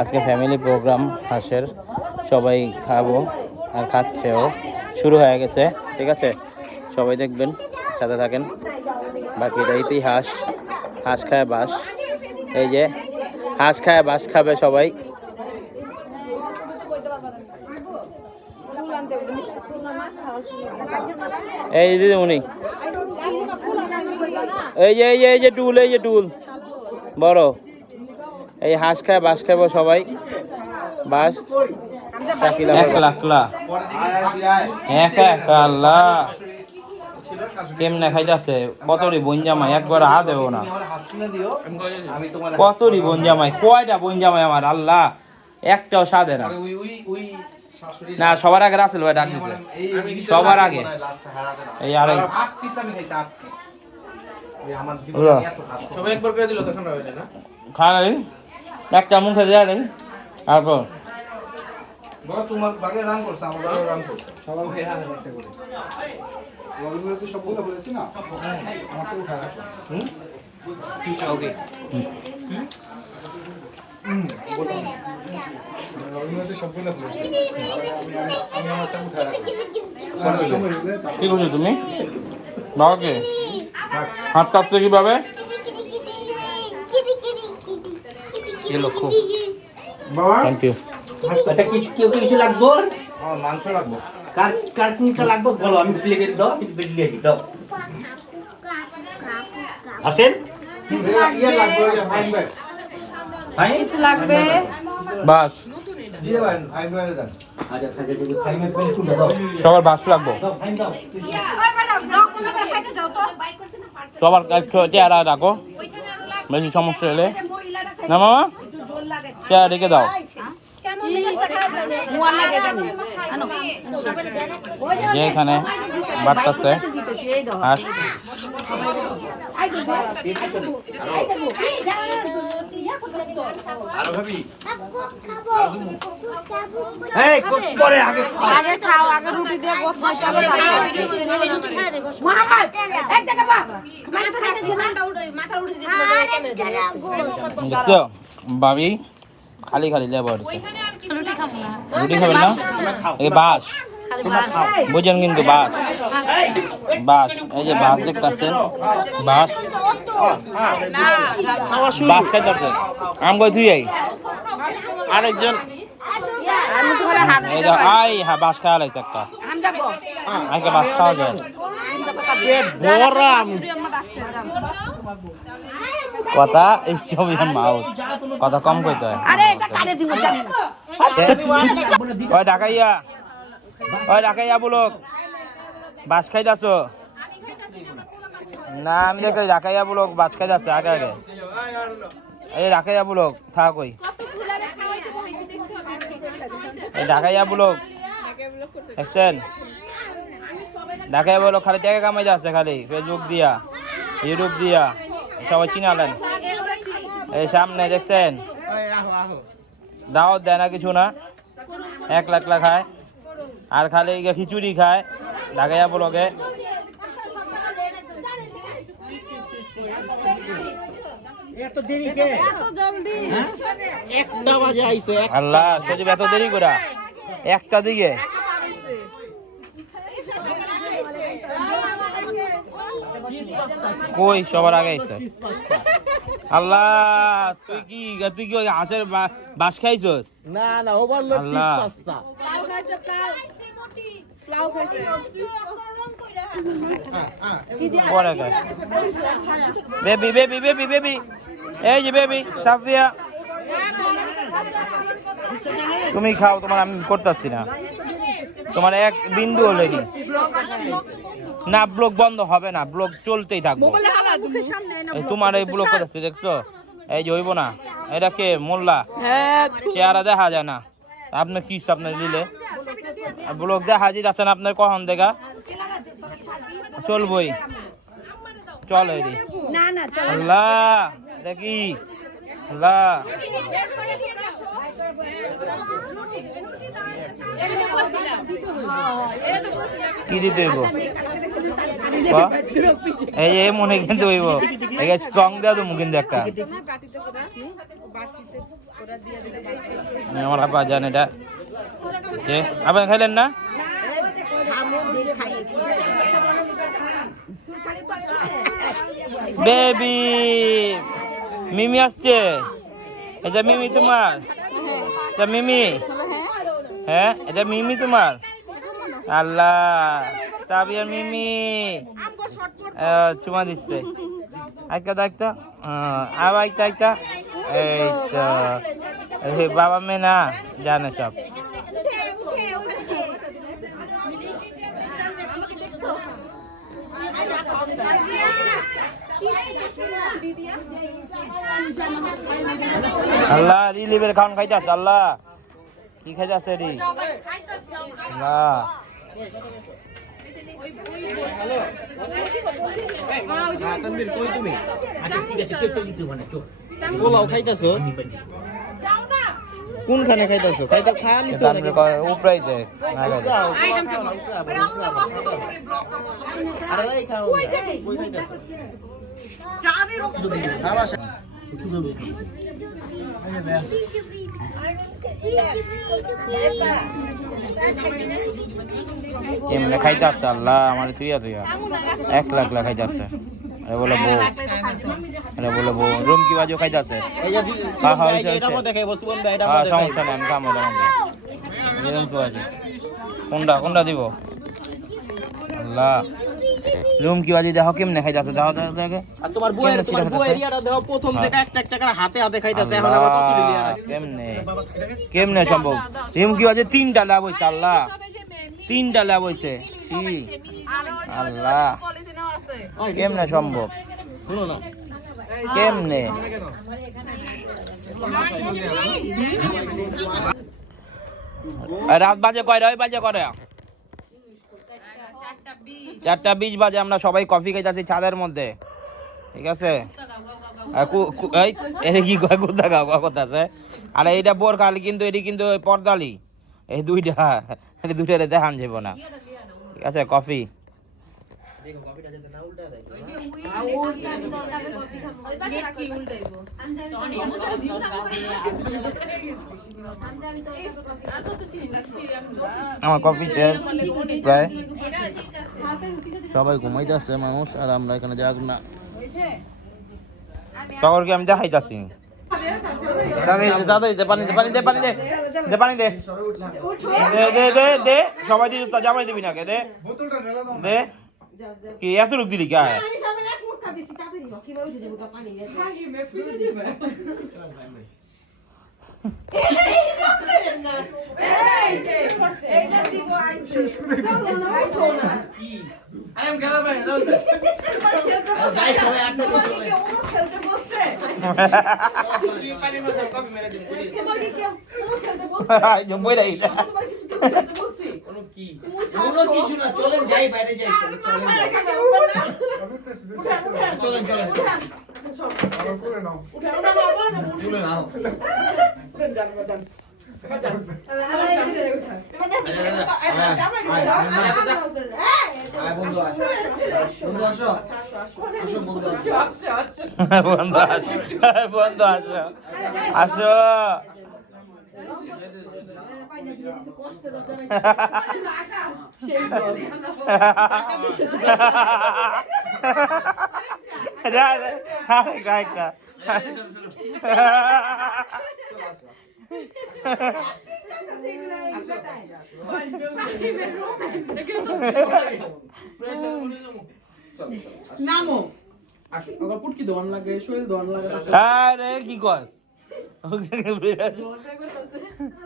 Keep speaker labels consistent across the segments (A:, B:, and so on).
A: আজকে family programme হাঁসের সবাই খাব আর খাচ্ছেও। শুরু হয়ে গেছে, ঠিক আছে? সবাই দেখবেন, সাথে থাকেন। বাকি এটা ইতিহাস হাঁস খায় বাস এই যে, হাঁস খায় বাস খাবে সবাই। এই যে উনি। এই যে এই যে টুল, এই যে টুল। বড়। এই হাঁস খায় বাস খাব সবাই। বাস এক লাখ লাখ এক এক আল্লাহ কেমনে খাইতেছে? কতরি বন জামাই? একবার হা দেবো না। কতরি বন জামাই? কয়টা বন জামাই আমার? আল্লাহ একটাও সাদে না। না সবার আগে রাসেল ভাই ডাক দিছে। সবার আগে। এই আর
B: সবাই
A: একটা মুখে দেয়া দেয় কি করছ তুমি? বাবাকে? হাত কাটছে কীভাবে?
C: এ লক্ষ্য
D: বাবা?
A: থ্যাংক ইউ
C: আচ্ছা কিছু কেউ কিছু লাগবো?
D: মাংস লাগবে।
C: কার কার কোনটা লাগবে? বলো আমি প্লেটে দাও প্লেট নিয়ে আসি দাও। আসেন?
D: ইয়ে লাগবে ফাইন ভাই
C: ভাই
E: কিছু লাগবে?
A: বাস।
D: দিয়ে ভাই ফাইন ভাই দেন।
C: আচ্ছা
A: সবার বাস লাগবো।
C: দাও
A: সবার চেহারা রাখো বেশি সমস্যা হলে না মামা? চা রেখে দাও। যে এখানে বাড়তেছে। হাঁস
D: ভাবি
C: এই আগে খাও।
E: আগে রুটি দিয়ে গোস মশলা
A: ভাবি খালি খালি লেবার
E: রুটি খাব না?
A: রুটি খাবেন না এই বাস। বুঝেন কিন্তু বাস। বাস। এই যে বাস দেখতেছেন। বাস। বাস খাইতেছেন। আম কই তুই এই আরেকজন আই হ্যাঁ বাস খাওয়া লাগছে একটা। আগে বাস খাওয়া যায়। কথা মাউথ। কথা কম কইতে হয়। ওই ঢাকাইয়া। ওই ঢাকাইয়া বুলক। বাস খাইতাছ? না আমি দেখে ঢাকাইয়া বুলক বাস খাইতাছে আগে আগে। এই ঢাকাইয়া বুলক থাক ওই। এই ঢাকাইয়া বুলক। দেখছেন? ঢাকাইয়া বুলক খালি টাকা কামাই যাচ্ছে খালি ফেসবুক দিয়া ইউটিউব দিয়া। সবাই চিনালেন এই সামনে দেখছেন? দাওয়াত দেয় না কিছু না। এক লাখ লাখ খায়। আর খালি খিচুড়ি খায়। ঢাকাইয়া ব্লগে।
C: হ্যাঁ?
A: আল্লাহ সজীব এত দেরি করা? একটা দিকে? কই? সবার আগে আল্লাহ তুই কি তুই কি ওই হাঁসের বা- বাস খাইছস?
C: না না
A: আল্লাহ। পরে খায়। Baby baby baby baby. এই যে বেবি সাফিয়া। তুমি খাও তোমার আমি করতেছি না। তোমার এক বিন্দু অলরেডি না ব্লগ বন্ধ হবে না ব্লগ চলতেই থাকব। তোমার এই ব্লগ করেছে দেখছ? এই যে হইব না। এটা কে? মোল্লা। চেহারা দেখা যায় না। আপনার কি আপনার নিলে ব্লগ দেখা যাচ্ছেন আপনার কখন দেখা? চলবই। চল। আল্লাহ দেখি। কি দিতে? এই এই মনে কিন্তু হইব। এই সং দেওয়া তুমি কিন্তু একটা। আমার আপা জান এটা। যে আপনি খাইলেন না? বেবি। মিমি আসছে। এটা মিমি তোমার। এটা মিমি। হ্যাঁ এটা মিমি তোমার। আল্লাহ সাবিয়ার মিমি। চুমা দিচ্ছে। আইকা দেখতা আবার আইতা আইতা এই তো। বাবা মেয়ে না জানে সব। আল্লাহ রিলিভের খাওয়ান খাইতাছে আল্লাহ কি খাইতাছে রি আল্লাহ
C: আচ্ছা ঠিক আছে মানে
B: পোলাও খাইতাছো কোনখানে খাইতাছো খাইতা খায়া নিছো
A: তারপরে না খাইতে। এমনি খাইতাছে আল্লাহ আমার তুইয়া এক লাখ লাখ খাইতাছে আরে বলে বউ। আরে বলে বউ। রুম কি বাজু খাইতাছে
B: এই যে
A: হ্যাঁ, সমস্যা কোনটা কোনটা দিব? আল্লাহ। রুম কি বাজি দেখো কেমনে খাইতাছে? দেখো দেখো দেখো
B: আর তোমার বউয়ের তোমার বউয়ের ইয়াটা দেখো প্রথম থেকে একটা একটা করে হাতে হাতে খাইতাছে। এখন আবার কত রাখছে?
A: কেমনে? কেমনে সম্ভব? রুম কি বাজে? তিনটা লাভ হয়েছে আল্লাহ। তিনটা লাভ হয়েছে সি আল্লাহ। কেমনে সম্ভব?
B: শুনো না।
A: কেমনে? রাত বাজে কয়টা? ওই বাজে করে চারটা বিশ বাজে। আমরা সবাই কফি খাইতেছি ছাদের মধ্যে। ঠিক আছে? আর এইটা বোর এই কি কোথা গাও কথা আছে? আর এইটা বোরখালি কিন্তু এটি কিন্তু পর্দালি। এই দুইটা দুইটা দেখান যাব না। ঠিক আছে কফি আমার কফি শেষ প্রায় সবাই ঘুমাইতেছে মানুষ আর আমরা এখানে যাক না। টগরকে আমি দেখাইতাছি তাড়াতাড়ি দে, পানি দে পানি দে পানি দে দে পানি দে। দে দে দে দে সবাই জামাই দিবি না কে দে।
D: বোতলটা ঢেলে দাও
A: দে। কি এত লোক দিলি কে?
B: কি? কোনো কিছু না চলেন যাই বাইরে যাই চলেন যাই। চলেন চলেন
D: খুলে নাও
B: চলে নাও আয় বন্ধু আয় বন্ধু আসো আসো নামো আসো পুটকি দোয়ান লাগে শরীর দোয়ান লাগে
A: আরে কি কর?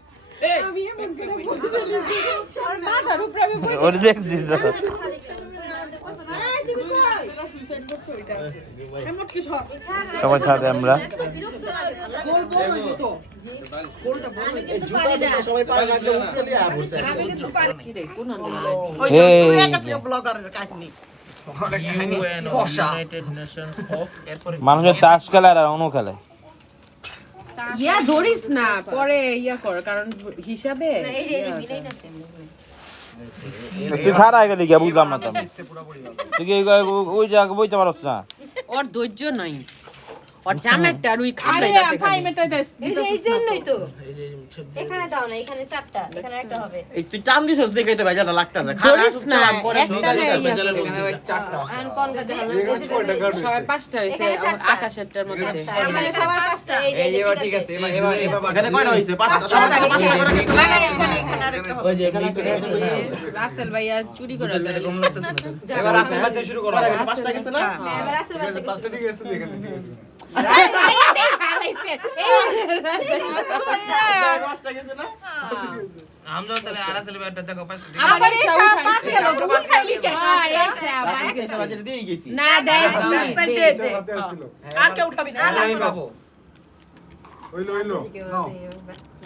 A: ওরে দেখছি তো। ছাদে আমরা। মানুষের তাস খেলার আর অনু খেলে।
F: ইয়া ধরিস না পরে ইয়া কর কারণ হিসাবে
A: তুই খারা গেলি গিয়া বুঝলাম না তো। তুই ওই- জায়গা বইতে পারছ না?
F: ওর ধৈর্য নাই। ওর জামাইটা আর ওই খাবলাই আছে খালি।
E: এই জন্যই তো। এখানে দাও না এখানে চারটা এখানে একটা হবে।
B: এই তুই টান দিছস দেখে তো বাজারটা লাগতাছে।
F: ধরিস না। একটা
B: এখানে চারটা
E: আন কোন
D: ছয়টা
F: সবাই পাঁচটা
E: চারটা।
F: আকাশেরটার মধ্যে
E: এখানে সবার পাঁচটা। এই যে
B: এবার ঠিক আছে এবার এবার এবার এখানে কয়টা হইছে পাঁচটা
E: পাঁচটা।
B: পাঁচটা করে গেছে না না
G: ওই যে
F: রাসেল ভাইয়া চুরি করে।
B: এবার আসল বাজতে শুরু করো পাঁচটা গেছে না
E: এবার বাচ্চা কিছু।
D: পাঁচটা ঠিক আছে এখানে ঠিক আছে
B: পাঁচটা গেছে না
G: আমরা তাহলে আরাসেল ব্যাটটা দেখো পাঁচ
F: আবার এই সব পাঁচ গেল, খাইলি কেন? এই সব পাঁচ গেছে।
B: দিয়ে গেছি
F: না। দেয়
D: হাতে আসছিল
B: আর কেউ উঠাবি না। আমি পাবো।
D: হইল হইল নাও।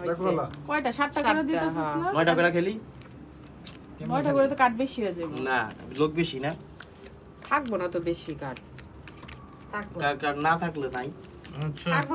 D: দেখো না
H: কয়টা? সাতটা করে দিতেছিস না?
B: নয়টা করে খেলি?
H: নয়টা করে তো কাট বেশি হয়ে যাবে।
B: না লোক বেশি না?
F: থাকব না তো বেশি কাঠ।
E: থাকব।
B: না থাকলে নাই।
G: আচ্ছা।
E: থাকব।